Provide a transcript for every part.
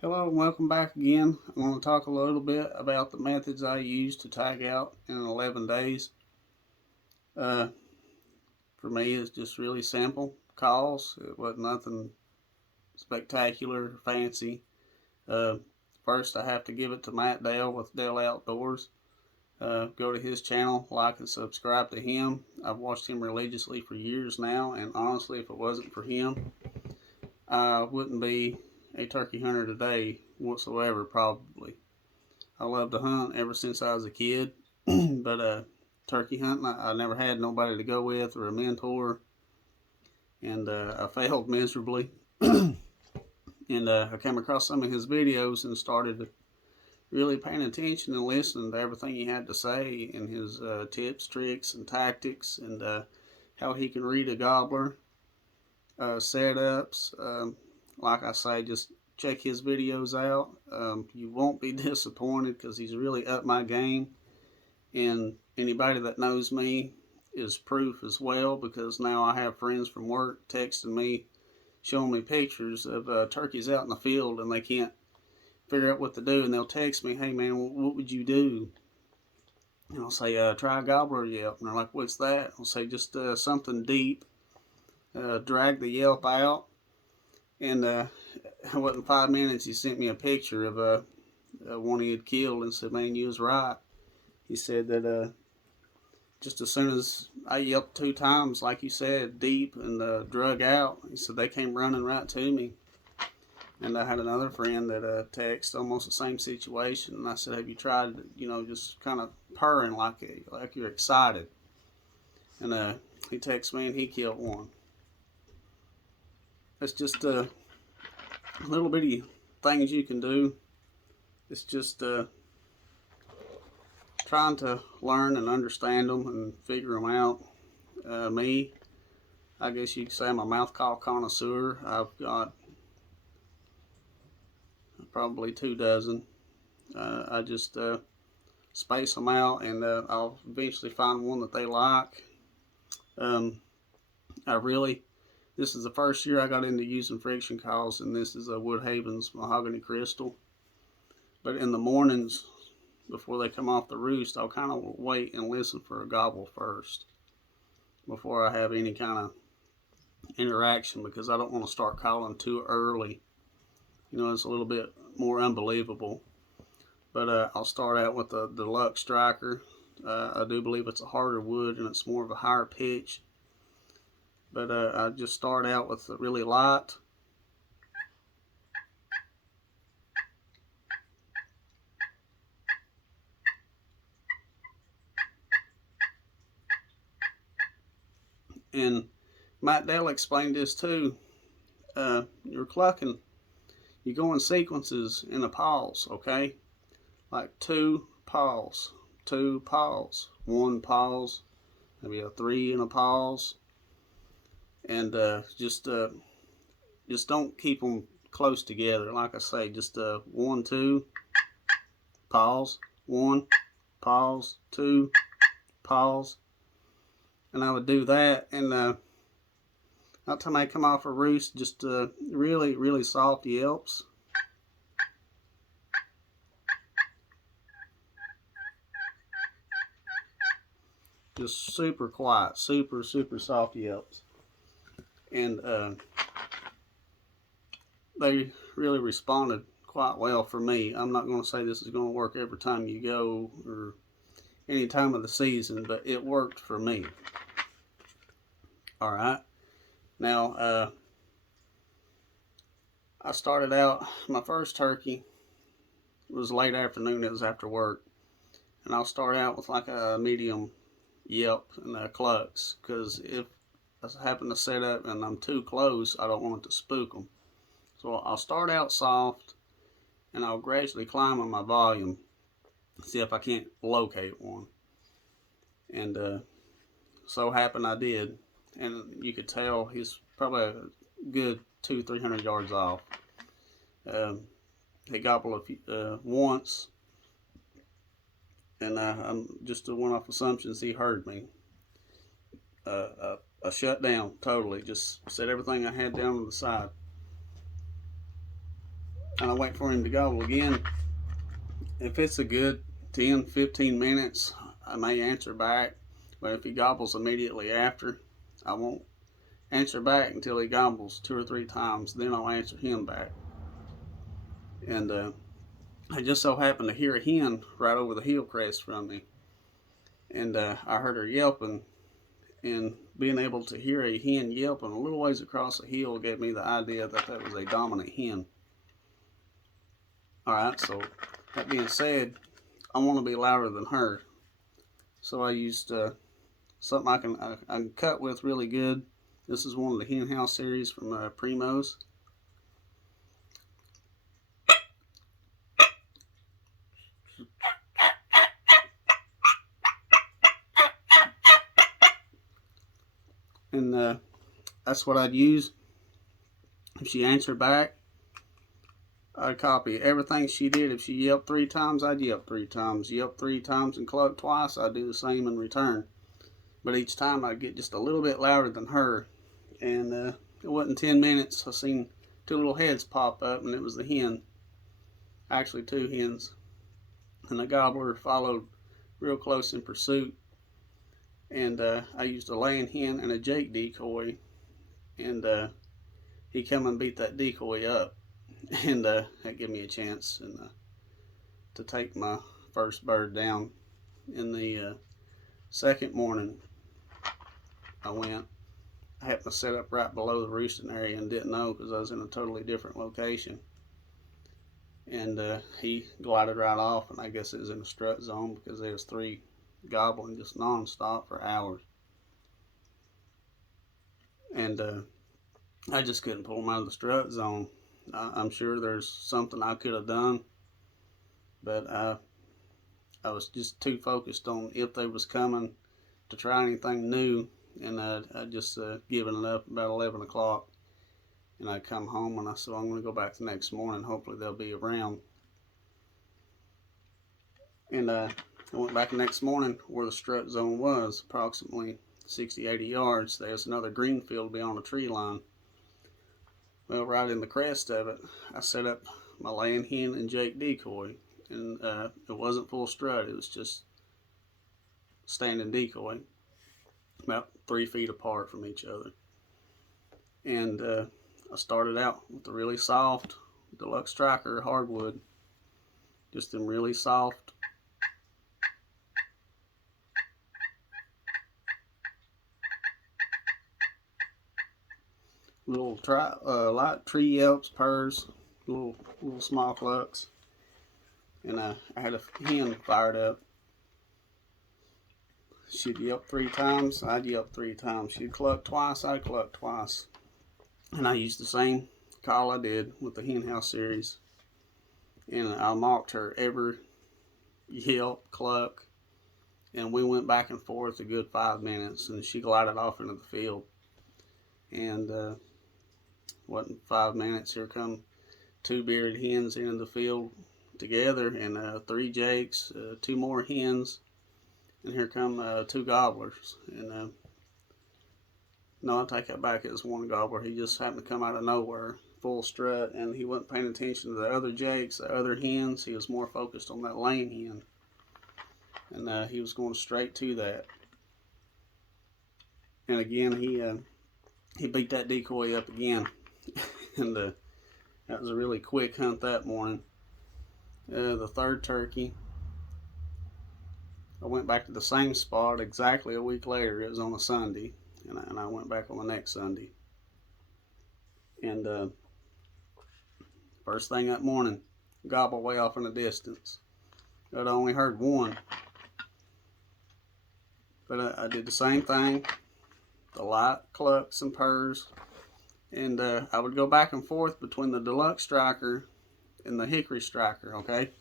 Hello and welcome back again. I'm going to talk a little bit about the methods I use to tag out in 11 days. Uh, for me, it's just really simple calls. It wasn't nothing spectacular, fancy. Uh, First, I have to give it to Matt Dale with Dale Outdoors. Go to his channel, like and subscribe to him. I've watched him religiously for years now, and honestly, if it wasn't for him, I wouldn't be a turkey hunter today whatsoever, probably. I love to hunt ever since I was a kid, but turkey hunting, I never had nobody to go with or a mentor, and I failed miserably. And I came across some of his videos and started really paying attention and listening to everything he had to say and his tips, tricks, and tactics, and how he can read a gobbler, setups. Like I say, just check his videos out. You won't be disappointed because he's really up my game. And anybody that knows me is proof as well, because now I have friends from work texting me, showing me pictures of turkeys out in the field and they can't figure out what to do. And they'll text me, hey man, what would you do? And I'll say, try a gobbler yelp. And they're like, what's that? I'll say, just something deep. Drag the yelp out. And it wasn't 5 minutes, he sent me a picture of one he had killed and said, man, you was right. He said that just as soon as I yelped 2 times, like you said, deep and drug out, he said they came running right to me. And I had another friend that texted almost the same situation, and I said, "Have you tried, just kind of purring like you're excited?" And he texted me, and he killed one. It's just little bitty things you can do. It's just trying to learn and understand them and figure them out. Me, I guess you could say I'm a mouth call connoisseur. I've got probably 2 dozen. I just space them out, and I'll eventually find one that they like. Um, I really, this is the first year I got into using friction calls, and this is a Woodhaven's mahogany crystal. But in the mornings, before they come off the roost, I'll kind of wait and listen for a gobble first before I have any kind of interaction, because I don't want to start calling too early. It's a little bit more unbelievable. But I'll start out with the Deluxe Striker. I do believe it's a harder wood and it's more of a higher pitch. But I just start out with really light. And Matt Dale explained this too. You're clucking, you go in sequences in a pause, okay? Like two pause, one pause, maybe a three and a pause. And just don't keep them close together. Like I say, just 1, 2, pause, 1, pause, 2, pause. And I would do that, and by the time I come off a roost, just really, really soft yelps. Just super quiet, super, super soft yelps. And they really responded quite well for me. I'm not going to say this is going to work every time you go or any time of the season, but it worked for me. All right. Now, I started out, my first turkey was late afternoon, it was after work. And I'll start out with like a medium yelp and a clucks, because if I happen to set up and I'm too close, I don't want it to spook them. So I'll start out soft and I'll gradually climb on my volume, see if I can't locate one. And so happened I did. And you could tell he's probably a good 200-300 yards off. He gobbled once, and I'm just went off assumptions he heard me. I shut down totally, just set everything I had down to the side. and I wait for him to gobble again. If it's a good 10-15 minutes, I may answer back, but if he gobbles immediately after, I won't answer back until he gobbles 2 or 3 times. Then I'll answer him back. And I just so happened to hear a hen right over the hill crest from me, and I heard her yelping. And being able to hear a hen yelping a little ways across the hill gave me the idea that that was a dominant hen. Alright, so that being said, I want to be louder than her. So I used something I can cut with really good. This is one of the hen house series from Primos. And that's what I'd use. If she answered back, I'd copy everything she did. If she yelped 3 times, I'd yelp 3 times. Yelped 3 times and clucked twice, I'd do the same in return. But each time I'd get just a little bit louder than her. And it wasn't 10 minutes. I seen 2 little heads pop up, and it was the hen. Actually 2 hens. And the gobbler followed real close in pursuit. And I used a laying hen and a jake decoy. And he come and beat that decoy up. And that gave me a chance to take my first bird down. In the second morning, I happened to set up right below the roosting area and didn't know because I was in a totally different location. And he glided right off, and I guess it was in a strut zone because there was 3 gobbling just non-stop for hours. And I just couldn't pull them out of the strut zone. I'm sure there's something I could have done, but I was just too focused on if they was coming to try anything new, and I'd just given it up about 11 o'clock. And I'd come home and I said, I'm going to go back the next morning. Hopefully they'll be around. And I went back the next morning where the strut zone was, approximately 60-80 yards. There's another green field beyond the tree line. Well, right in the crest of it, I set up my laying hen and jake decoy. And it wasn't full strut, it was just standing decoy, about 3 feet apart from each other. And I started out with a really soft Deluxe Striker hardwood, just them really soft. Little light tree yelps, purrs, little small clucks. And I had a hen fired up. She'd yelp 3 times, I'd yelp 3 times. She'd cluck twice, I'd cluck twice. And I used the same call I did with the hen house series. And I mocked her every yelp, cluck. And we went back and forth a good 5 minutes, and she glided off into the field. And wasn't 5 minutes, here come 2 bearded hens into the field together, and 3 jakes, 2 more hens, and here come 2 gobblers. And no, I take that back, it was 1 gobbler. He just happened to come out of nowhere, full strut, and he wasn't paying attention to the other jakes, the other hens. He was more focused on that laying hen, and he was going straight to that. And again, he beat that decoy up again. And that was a really quick hunt that morning. The 3rd turkey, I went back to the same spot exactly a week later. It was on a Sunday, and I went back on the next Sunday. And first thing that morning, gobble way off in the distance. I'd only heard 1. But I did the same thing, the light clucks and purrs. And I would go back and forth between the Deluxe Striker and the Hickory Striker, okay?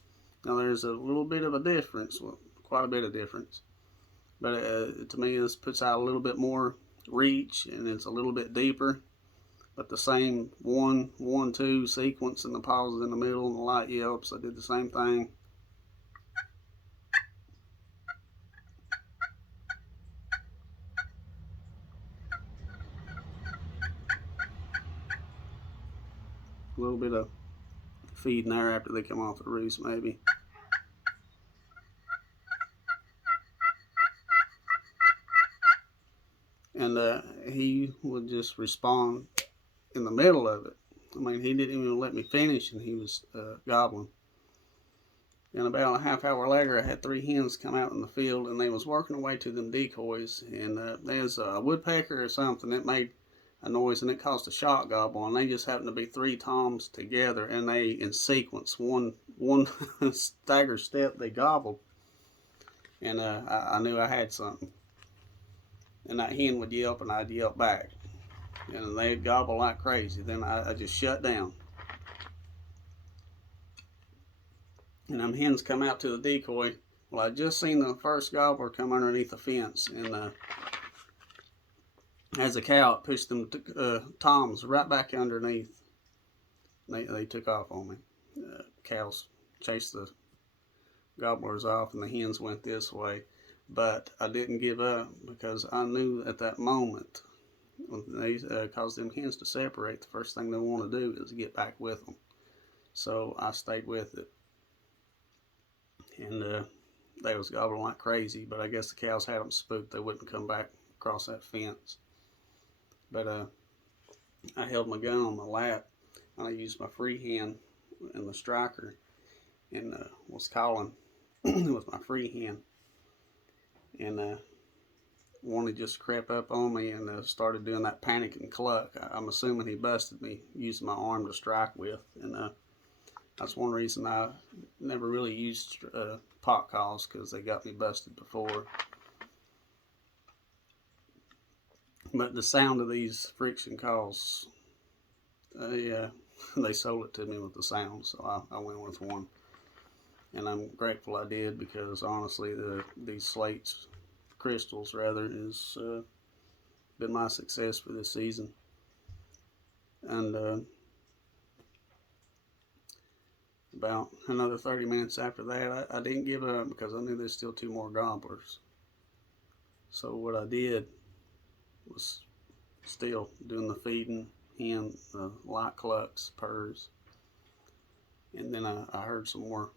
Now there's a little bit of a difference, well, quite a bit of difference. But to me, this puts out a little bit more reach, and it's a little bit deeper. But the same 1-1-2 sequence, and the pauses in the middle and the light yelps, I did the same thing. A little bit of feeding there after they come off the roost, maybe. And he would just respond in the middle of it. I mean, he didn't even let me finish, and he was gobbling. And about a half hour later, I had 3 hens come out in the field, and they was working their way to them decoys. And there's a woodpecker or something that made a noise, and it caused a shot gobble. And they just happened to be 3 toms together, and they in sequence, one stagger step, they gobbled. And I knew I had something. And that hen would yelp, and I'd yelp back, and they'd gobble like crazy. Then I just shut down. And them hens come out to the decoy. Well, I just seen the first gobbler come underneath the fence, and as a cow, it pushed them toms right back underneath. They took off on me. Cows chased the gobblers off, and the hens went this way. But I didn't give up, because I knew at that moment, when they caused them hens to separate, the first thing they want to do is get back with them. So I stayed with it. And they was gobbling like crazy, but I guess the cows had them spooked. They wouldn't come back across that fence. But I held my gun on my lap, and I used my free hand and the striker, and was calling with my free hand. And one just crept up on me and started doing that panic and cluck. I'm assuming he busted me using my arm to strike with. And that's one reason I never really used pot calls, because they got me busted before. But the sound of these friction calls, they sold it to me with the sound, so I went with one. And I'm grateful I did, because honestly, these slates, crystals rather, has been my success for this season. And about another 30 minutes after that, I didn't give up, because I knew there's still 2 more gobblers. So what I did was still doing the feeding, hen, light clucks, purrs. And then I heard some more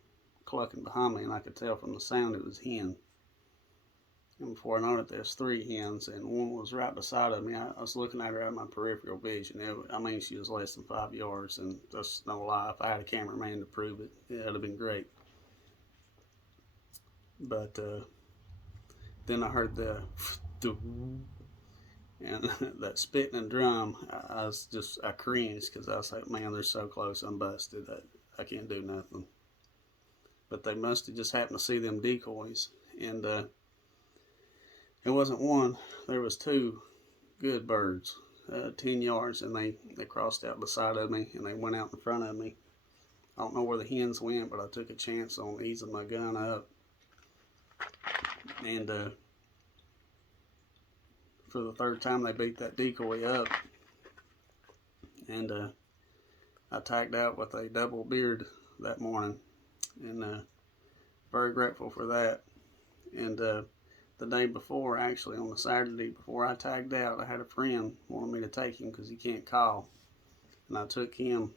clucking behind me, and I could tell from the sound it was hen. And before I know it, there's 3 hens, and one was right beside of me. I was looking at her out of my peripheral vision. I mean, she was less than 5 yards, and that's no lie. If I had a cameraman to prove it, it would have been great. But then I heard the and that spitting and drum. I cringed, because I was like, man, they're so close. I'm busted. I can't do nothing. But they must have just happened to see them decoys, and it wasn't one, there was 2 good birds, 10 yards, and they crossed out beside of me, and they went out in front of me. I don't know where the hens went, but I took a chance on easing my gun up. And for the 3rd time, they beat that decoy up. And I tagged out with a double beard that morning, and very grateful for that. And the day before, actually on the Saturday before I tagged out, I had a friend wanted me to take him because he can't call, and I took him.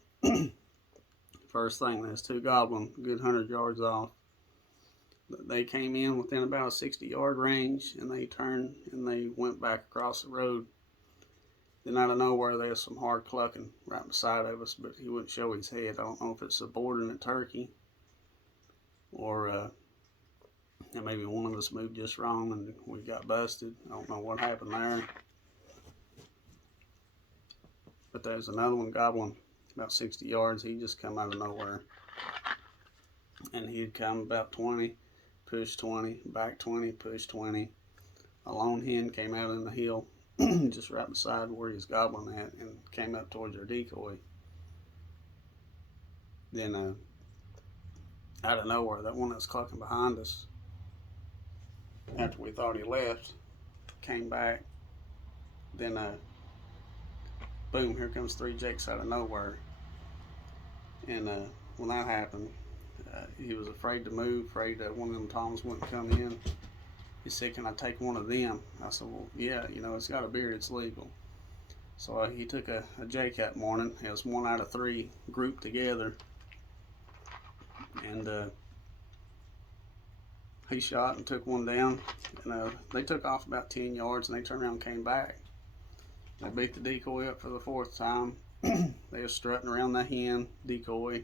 First thing, there's 2 gobbling, good 100 yards off. They came in within about a 60-yard range, and they turned and they went back across the road. Then out of nowhere, there's some hard clucking right beside of us, but he wouldn't show his head. I don't know if it's subordinate turkey, or maybe one of us moved just wrong and we got busted. I don't know what happened there. But there's another one gobbling about 60 yards. He just come out of nowhere. And he'd come about 20, push 20, back 20, push 20. A lone hen came out in the hill just right beside where he was gobbling at, and came up towards our decoy. Then out of nowhere, that one that's clucking behind us, after we thought he left, came back. Then boom, here comes 3 jakes out of nowhere. And when that happened, he was afraid to move, afraid that one of them toms wouldn't come in. He said, can I take one of them? I said, well, yeah, it's got a beard, it's legal. So he took a jake that morning. It was 1 out of 3 grouped together, and he shot and took one down, and they took off about 10 yards, and they turned around and came back. They beat the decoy up for the 4th time. They were strutting around the hen decoy.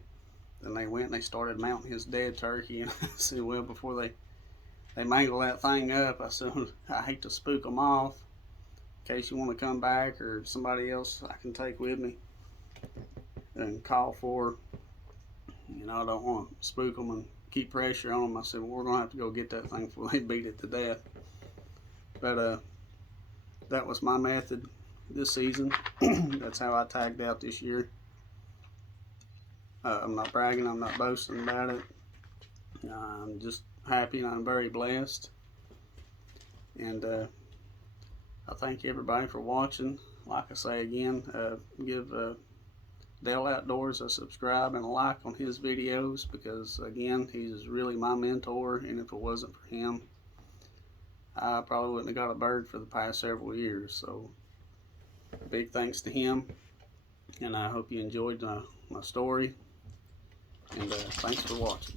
Then they went and they started mounting his dead turkey. And I said, well, before they mangle that thing up, I said, I hate to spook them off. In case you want to come back or somebody else I can take with me and call for. You know, I don't want to spook them and keep pressure on them. I said, well, we're going to have to go get that thing before they beat it to death. But that was my method this season. That's how I tagged out this year. I'm not bragging, I'm not boasting about it. I'm just happy and I'm very blessed. And I thank everybody for watching. Like I say again, give Dale Outdoors a subscribe and a like on his videos, because again, he's really my mentor, and if it wasn't for him, I probably wouldn't have got a bird for the past several years. So big thanks to him, and I hope you enjoyed my story, and thanks for watching.